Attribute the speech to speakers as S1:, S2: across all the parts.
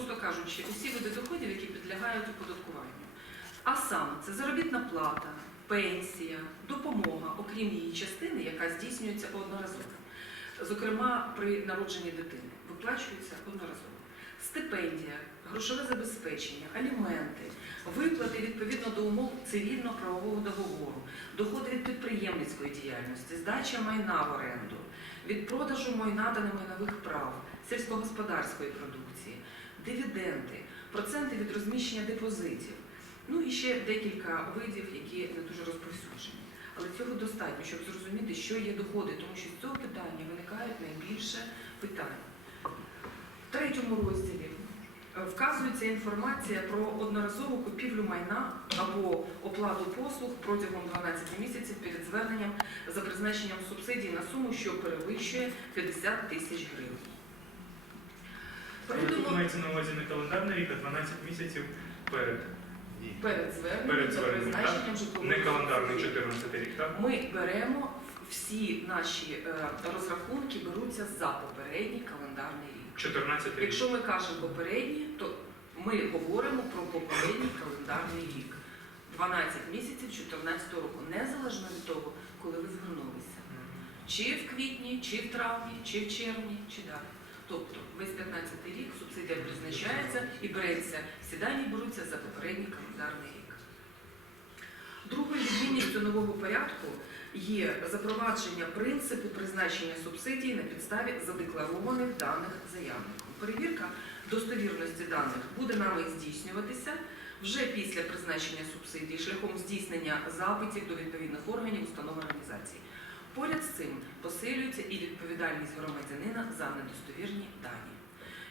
S1: просто кажучи, усі види доходів, які підлягають оподаткуванню. А саме це заробітна плата, пенсія, допомога, окрім її частини, яка здійснюється одноразово. Зокрема, при народженні дитини виплачується одноразово. Стипендія, грошове забезпечення, аліменти, виплати відповідно до умов цивільно-правового договору, доходи від підприємницької діяльності, здача майна в оренду, від продажу майна та немайнових прав, сільськогосподарської продукції, дивіденди, проценти від розміщення депозитів. Ну і ще декілька видів, які не дуже розповсюджені. Але цього достатньо, щоб зрозуміти, що є доходи, тому що з цього питання виникають найбільше питань. В третьому розділі е, вказується інформація про одноразову купівлю майна або оплату послуг протягом 12 місяців перед зверненням за призначенням субсидій на суму, що перевищує 50 тисяч гривень.
S2: Тут мається на увазі не календарний рік, а 12 місяців перед.
S1: перед зверненням
S2: Перед
S1: за
S2: зверненням,
S1: призначенням житлової
S2: Не календарний
S1: субсидії.
S2: 14 рік, так?
S1: Ми беремо всі наші е, розрахунки беруться за попередній календарний рік.
S2: 14 рік.
S1: Якщо ми кажемо попередній, то ми говоримо про попередній календарний рік. 12 місяців 2014 року, незалежно від того, коли ви звернулися. Чи в квітні, чи в травні, чи в червні, чи далі. Тобто весь 15 рік і береться, всі дані беруться за попередній календарний рік. Другою відмінністю нового порядку є запровадження принципу призначення субсидій на підставі задекларованих даних заявником. Перевірка достовірності даних буде нами здійснюватися вже після призначення субсидій шляхом здійснення запитів до відповідних органів, установ організацій. Поряд з цим посилюється і відповідальність громадянина за недостовірні дані.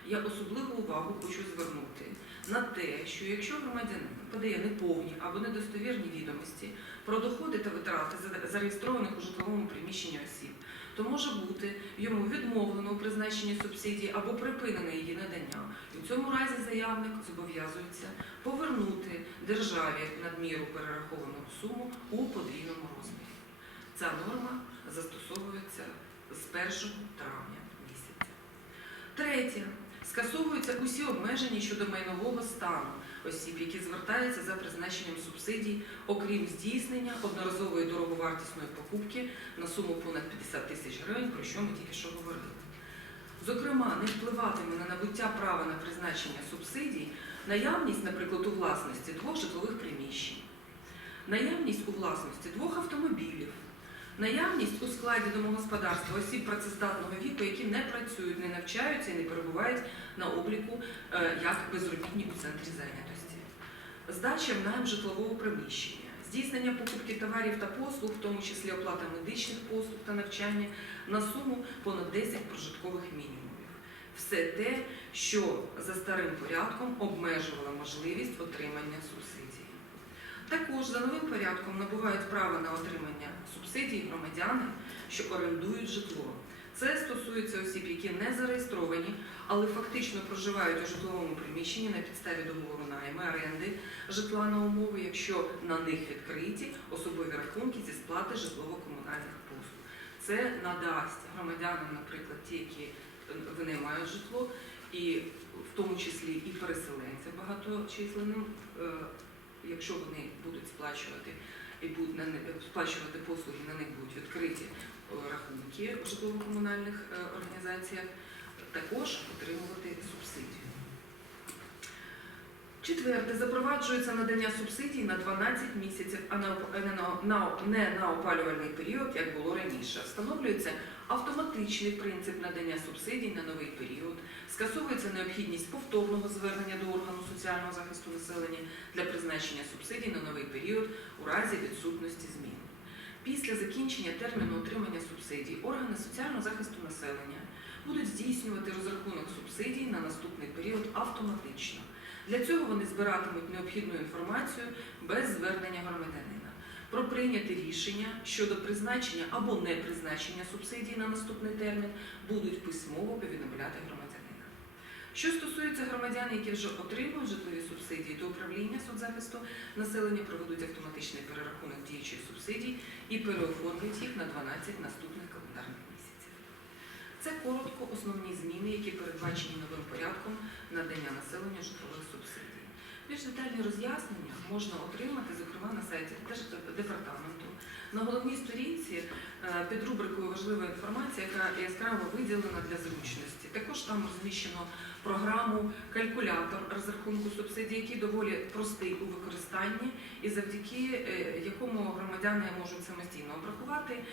S1: Я особливу увагу хочу звернути на те, що якщо громадянин подає неповні або недостовірні відомості про доходи та витрати за- зареєстрованих у житловому приміщенні осіб, то може бути йому відмовлено у призначенні субсидії або припинене її надання. І в цьому разі заявник зобов'язується повернути державі надміру перераховану суму у подвійному розмірі. Ця норма застосовується з 1 травня місяця. Третє. Скасовуються усі обмеження щодо майнового стану осіб, які звертаються за призначенням субсидій, окрім здійснення одноразової дороговартісної покупки на суму понад 50 тисяч гривень, про що ми тільки що говорили. Зокрема, не впливатиме на набуття права на призначення субсидій наявність, наприклад, у власності двох житлових приміщень, наявність у власності двох автомобілів, наявність у складі домогосподарства осіб працездатного віку, які не працюють, не навчаються і не перебувають на обліку е, як безробітні у центрі зайнятості, здача в найм житлового приміщення, здійснення покупки товарів та послуг, в тому числі оплата медичних послуг та навчання, на суму понад 10 прожиткових мінімумів. Все те, що за старим порядком обмежувало можливість отримання субсидії. Також за новим порядком набувають право на отримання субсидій громадяни, що орендують житло. Це стосується осіб, які не зареєстровані, але фактично проживають у житловому приміщенні на підставі договору найми, оренди житла на умови, якщо на них відкриті особові рахунки зі сплати житлово-комунальних послуг. Це надасть громадянам, наприклад, ті, які е, винаймають житло, і в тому числі і переселенцям багаточисленним, е, якщо вони будуть сплачувати і будуть на сплачувати послуги, на них будуть відкриті е, рахунки в житлово-комунальних е, організаціях, також отримувати субсидію. Четверте, запроваджується надання субсидій на 12 місяців, а на, не на опалювальний період, як було раніше. Встановлюється автоматичний принцип надання субсидій на новий період, скасовується необхідність повторного звернення до органу соціального захисту населення для призначення субсидій на новий період у разі відсутності змін. Після закінчення терміну отримання субсидій органи соціального захисту населення будуть здійснювати розрахунок субсидій на наступний період автоматично. Для цього вони збиратимуть необхідну інформацію без звернення громадянина. Про прийняте рішення щодо призначення або не призначення субсидій на наступний термін будуть письмово повідомляти громадянина. Що стосується громадян, які вже отримують житлові субсидії, то управління соцзахисту населення проведуть автоматичний перерахунок діючих субсидій і переоформлять їх на 12 наступних календарних місяців. Це коротко основні зміни, які передбачені новим порядком надання населення житлових субсидій. Більш детальні роз'яснення можна отримати, зокрема, на сайті Держдепартаменту. На головній сторінці е, під рубрикою Важлива інформація, яка яскраво виділена для зручності. Також там розміщено програму калькулятор розрахунку субсидій, який доволі простий у використанні, і завдяки е, якому громадяни можуть самостійно обрахувати,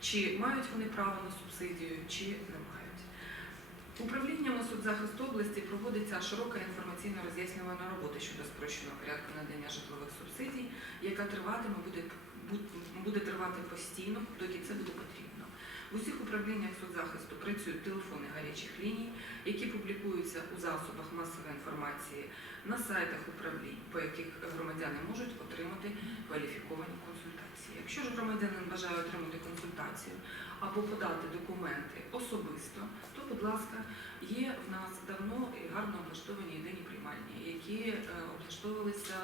S1: чи мають вони право на субсидію, чи не мають. Управлінням соцзахисту області проводиться широка інформаційно роз'яснювана робота щодо спрощеного порядку надання житлових субсидій, яка триватиме буде, буде тривати постійно, доки це буде потрібно. В усіх управліннях соцзахисту працюють телефони гарячих ліній, які публікуються у засобах масової інформації на сайтах управлінь, по яких громадяни можуть отримати кваліфіковані консультації. Якщо ж громадянин бажає отримати консультацію або подати документи особисто, то, будь ласка, є в нас давно і гарно облаштовані єдині приймальні, які е, облаштовувалися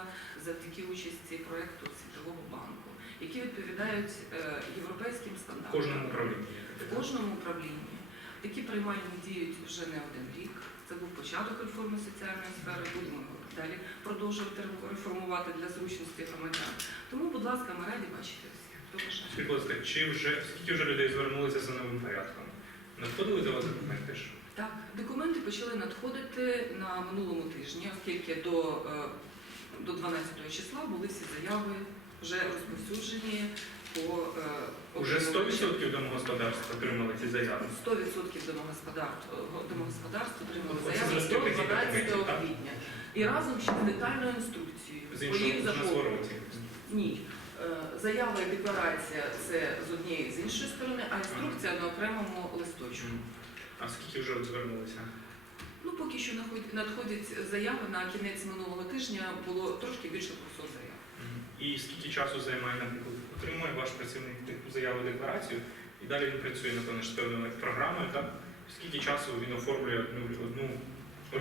S1: завдяки участі проекту Світового банку, які відповідають е, європейським
S2: В
S1: стандартам.
S2: кожному управлінні.
S1: В кожному управлінні такі приймальні діють вже не один рік. Це був початок реформи соціальної сфери. Будемо далі продовжувати реформувати для зручності громадян. Тому, будь ласка, ми раді бачити.
S2: Скажіть, будь ласка, чи вже скільки вже людей звернулися за новим порядком? Надходили до вас документи? ж?
S1: Так, документи почали надходити на минулому тижні, оскільки до, е, до 12 числа були всі заяви вже розповсюджені по е,
S2: Уже 100% домогосподарств отримали ці заяви.
S1: 100% домогосподарств, домогосподарств отримали
S2: Оце
S1: заяви
S2: зразки
S1: до
S2: таких
S1: 12
S2: документів, так?
S1: квітня. І разом ще з детальною інструкцією
S2: З
S1: по
S2: іншого
S1: їх
S2: на звороті.
S1: Ні. Е, Заява і декларація це з однієї з іншої сторони, а інструкція на окремому листочку.
S2: А скільки вже звернулися?
S1: Ну, поки що надходять заяви на кінець минулого тижня було трошки більше 200 заяв.
S2: І скільки часу займає, наприклад, отримує ваш працівник таку заяву декларацію, і далі він працює, напевно, з певною програмою, так? Скільки часу він оформлює одну, одну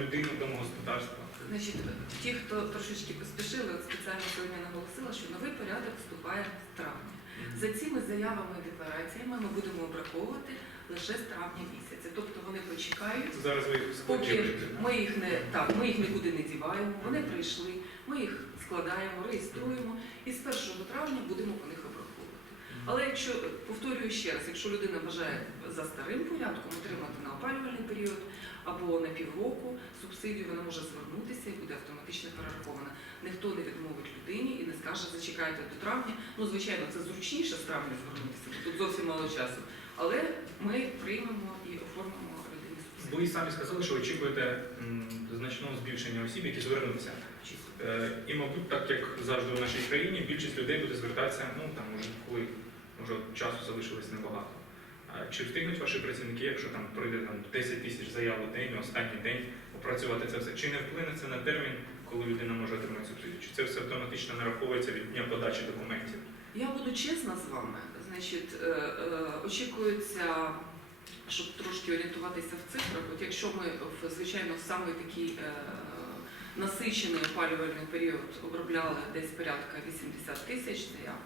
S2: людину домогосподарства?
S1: Значить, ті, хто трошечки поспішили, от спеціально сьогодні наголосила, що новий порядок вступає в травні. За цими заявами і деклараціями ми будемо обраховувати лише з травня місяця. Тобто вони почекають.
S2: Зараз ви їх
S1: Поки ми їх не так, ми їх нікуди не діваємо, вони прийшли, ми їх складаємо, реєструємо і з 1 травня будемо по них. Але якщо повторюю ще раз, якщо людина бажає за старим порядком отримати на опалювальний період або на півроку субсидію, вона може звернутися і буде автоматично перерахована. Ніхто не відмовить людині і не скаже, зачекайте до травня. Ну, звичайно, це зручніше з травня звернутися, бо тут зовсім мало часу. Але ми приймемо і оформимо людині субсидію.
S2: Ви самі сказали, що очікуєте значного збільшення осіб, які звернуться. Е, І, мабуть, так як завжди в нашій країні, більшість людей буде звертатися, ну там може коли може часу залишилось небагато. Чи встигнуть ваші працівники, якщо там пройде там 10 тисяч заяв у день, останній день опрацювати це все? Чи не вплине це на термін, коли людина може отримати субсидію? Чи це все автоматично нараховується від дня подачі документів?
S1: Я буду чесна з вами. Значить, е, е, очікується, щоб трошки орієнтуватися в цифрах. От якщо ми звичайно в самий такий е, насичений опалювальний період обробляли десь порядка 80 тисяч заяв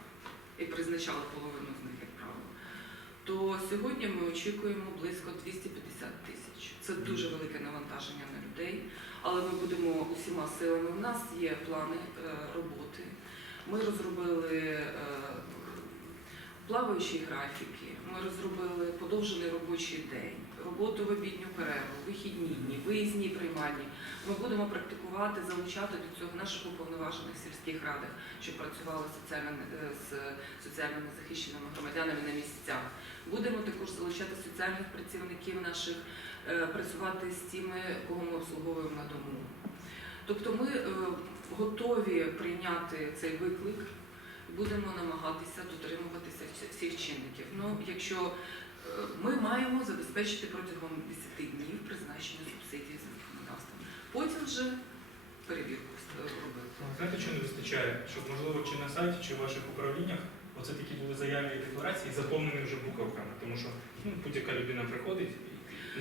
S1: і призначали половину з них, як правило, то сьогодні ми очікуємо близько 250 тисяч. Це дуже велике навантаження на людей, але ми будемо усіма силами. У нас є плани е, роботи. Ми розробили е, плаваючі графіки, ми розробили подовжений робочий день, роботу в обідню перерву, вихідні дні, виїзні приймальні. Ми будемо практикувати, залучати до цього наших уповноважених сільських радах, щоб працювали соціально, е, з соціально незахищеними громадянами на місцях. Будемо також залучати соціальних працівників наших, е, працювати з тими, кого ми обслуговуємо на дому. Тобто ми е, готові прийняти цей виклик будемо намагатися дотримуватися всі- всіх чинників. Ну, якщо е, ми маємо забезпечити протягом 10 днів призначення субсидії за законодавством. Потім вже перевірку е, робити.
S2: Знаєте, чого не вистачає? Щоб можливо чи на сайті, чи в ваших управліннях оце такі були заяви і декларації, заповнені вже буковками, тому що ну, будь-яка людина приходить.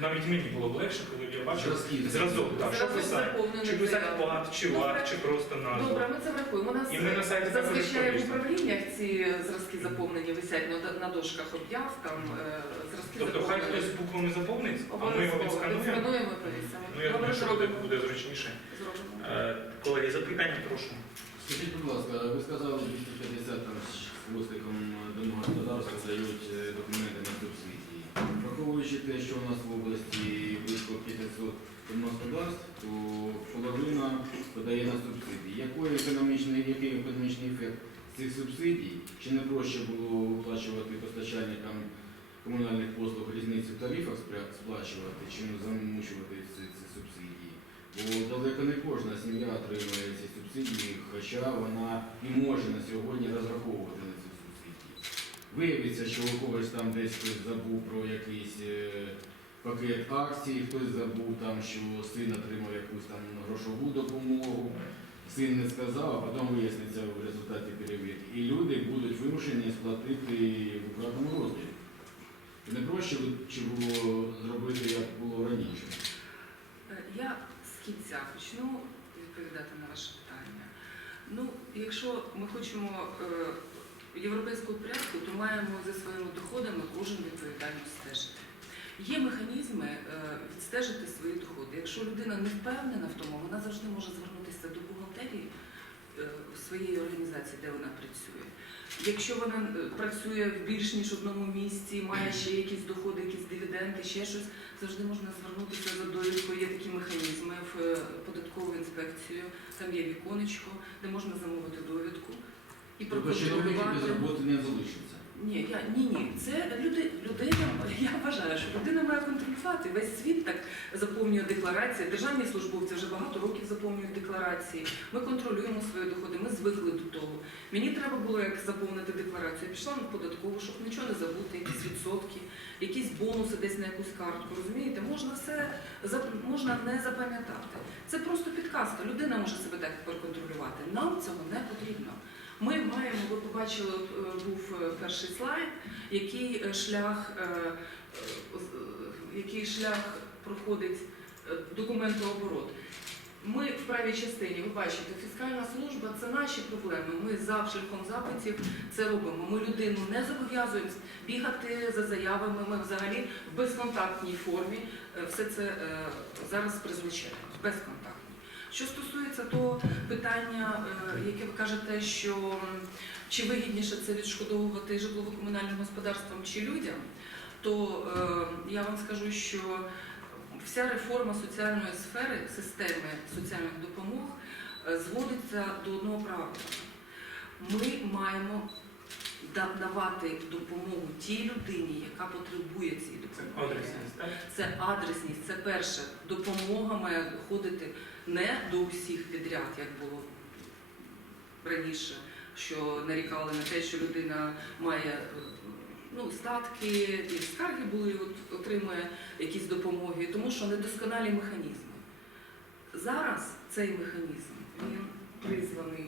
S2: Навіть мені було б легше, коли б я бачив
S3: Зразки.
S2: зразок, так, що
S1: Зразок
S2: писати.
S1: заповнений
S2: Чи писати
S1: заявою.
S2: плат, чи
S1: Добре.
S2: лад, чи просто назву.
S1: Добре, ми це врахуємо. У нас
S2: І ми на сайті також
S1: зазвичай в управліннях ці зразки заповнені висять на, на дошках об'яв, там е, зразки
S2: Тобто хай
S1: заповнені.
S2: хтось буквами заповнить, а ми його
S1: Обов'язково
S2: відскануємо.
S1: відскануємо і повісимо.
S2: Ну я
S1: Добре,
S2: думаю, що буде,
S1: зробимо.
S2: буде зручніше.
S1: Зробимо.
S2: Е, Колеги, запитання прошу.
S3: Скажіть, будь ласка, ви сказали, 250 там з хвостиком домогосподарства дають е, документи на субсидії. Враховуючи те, що у нас в області близько 500 домогосподарств, то половина подає на субсидії. Який економічний, який економічний ефект цих субсидій? Чи не проще було оплачувати постачальникам комунальних послуг різницю в тарифах сплачувати, чим замучувати ці, ці субсидії? Бо далеко не кожна сім'я отримує ці субсидії, хоча вона і може на сьогодні розраховувати. Виявиться, що у когось там десь хтось забув про якийсь е, пакет акцій, хтось забув там, що син отримав якусь там грошову допомогу. Син не сказав, а потім виясниться в результаті перевірки. І люди будуть вимушені сплатити в кратному розмірі. Не проще чи було зробити, як було раніше?
S1: Е, Я з кінця почну відповідати на ваше питання. Ну, якщо ми хочемо е, європейського порядку, то маємо за своїми доходами кожен відповідально стежити. Є механізми е, відстежити свої доходи. Якщо людина не впевнена в тому, вона завжди може звернутися до бухгалтерії е, своєї організації, де вона працює. Якщо вона е, працює в більш ніж одному місці, має ще якісь доходи, якісь дивіденди, ще щось, завжди можна звернутися за довідкою. Є такі механізми в податкову інспекцію, там є віконечко, де можна замовити довідку і
S3: Тобто чиновники без роботи не залишаться.
S1: Ні, я ні, ні. Це люди, людина. Я вважаю, що людина має контролювати. Весь світ так заповнює декларації. Державні службовці вже багато років заповнюють декларації. Ми контролюємо свої доходи. Ми звикли до того. Мені треба було як заповнити декларацію. Я пішла на податкову, щоб нічого не забути, якісь відсотки, якісь бонуси десь на якусь картку. Розумієте, можна все можна не запам'ятати. Це просто підказка. Людина може себе так проконтролювати. Нам цього не потрібно. Ми маємо, ви побачили, е, був е, перший слайд, який е, шлях, який шлях проходить документооборот. Ми в правій частині, ви бачите, фіскальна служба це наші проблеми. Ми за шляхом запитів це робимо. Ми людину не зобов'язуємо бігати за заявами. Ми взагалі в безконтактній формі все це зараз призначаємо. Безконтактно. Що стосується того питання, е, яке ви кажете, що чи вигідніше це відшкодовувати житлово-комунальним господарствам чи людям, то е, я вам скажу, що вся реформа соціальної сфери, системи соціальних допомог е, зводиться до одного правила. Ми маємо давати допомогу тій людині, яка потребує цієї
S2: Це
S1: допомоги.
S2: адресність, так?
S1: Це адресність, це перше. Допомога має доходити не до усіх підряд, як було раніше, що нарікали на те, що людина має е, ну, статки, і скарги були, от, отримує якісь допомоги, тому що недосконалі механізми. Зараз цей механізм він призваний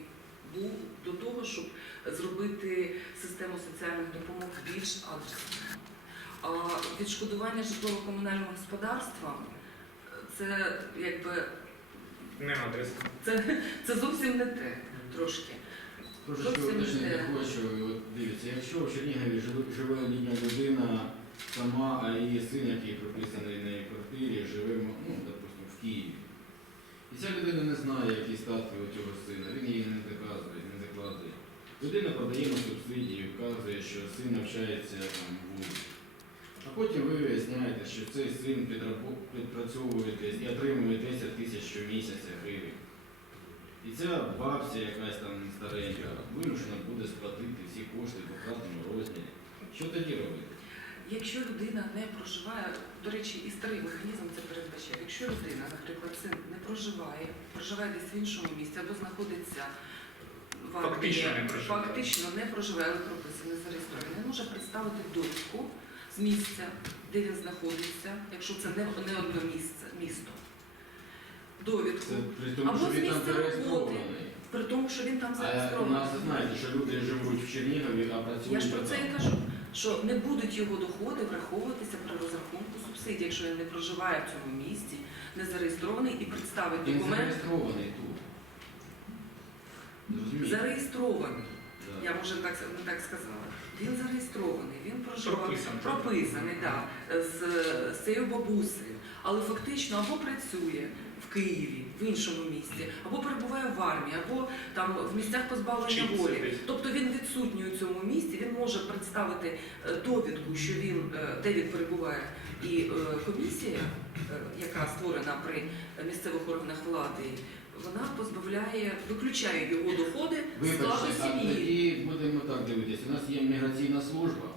S1: був до того, щоб зробити систему соціальних допомог більш адресною. А відшкодування житлово-комунального господарства це якби
S2: Не адрес.
S1: це, це зовсім не те трошки.
S3: Уточнити
S1: не.
S3: хочу. От дивіться, якщо в Чернігові живе- літня людина сама, а її син, який прописаний на її квартирі, живе, ну, допустимо, в Києві. І ця людина не знає, які статки у цього сина, він її не доказує, не докладує. Людина подає на субсидії, вказує, що син навчається там в вузі. А потім ви виясняєте, що цей син підпрацьовує і отримує 10 тисяч щомісяця гривень. І ця бабця якась там старенька вимушена буде сплатити всі кошти по кратному розмірі. Що тоді робити?
S1: Якщо людина не проживає, до речі, і старий механізм це передбачає. Якщо людина, наприклад, син не проживає, проживає десь в іншому місці або знаходиться
S2: Фактично не проживає.
S1: фактично не проживає, але прописаний, зареєстрований, не може представити довідку з місця, де він знаходиться, якщо це не, не одне місце, місто. Довідку.
S3: При тому,
S1: Або
S3: що
S1: з
S3: він там
S1: місця
S3: зареєстрований.
S1: При тому, що він там
S3: А у
S1: зареєстрований.
S3: нас знаєте, що люди живуть в Чернігові, а
S1: Я
S3: працюють
S1: ж про це і кажу, що не будуть його доходи враховуватися при розрахунку субсидій, якщо він не проживає в цьому місті, не зареєстрований і представить
S3: Він
S1: документ
S3: зареєстрований тут.
S1: Зареєстрований.
S3: Да.
S1: Я може так не так сказала. Він зареєстрований, він проживає
S2: Прописаний.
S1: прописаний, да, з, з цією бабусею, але фактично або працює в Києві, в іншому місті, або перебуває в армії, або там в місцях позбавлення
S2: Вчиться
S1: волі.
S2: десь.
S1: Тобто він відсутній у цьому місті, він може представити е, довідку, що він е, де він перебуває. І е, комісія, яка створена при місцевих органах влади, вона позбавляє, виключає його доходи з складу
S3: Вибачте, а
S1: сім'ї.
S3: тоді будемо так дивитися. У нас є міграційна служба,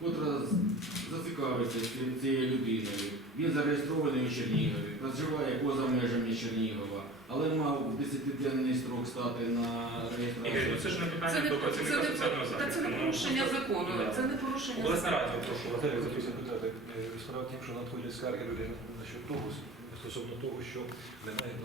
S3: котра з- зацікавиться ці- цією людиною. Він зареєстрований у Чернігові, проживає поза межами Чернігова, але мав 10-денний строк стати на
S2: Ігор, ну це ж
S3: реєстрацію.
S2: не
S1: Це
S2: питання
S1: не,
S2: до
S1: це,
S2: працівника
S1: не,
S2: соціального
S1: та
S2: захисту.
S1: це не
S2: Ну,
S1: порушення закону, це не порушення
S2: Обласна
S1: закону.
S2: рада, прошу вас.
S4: Я хотів запитати, е, справа в тим, що надходять скарги людей насчет того, стосовно того, що немає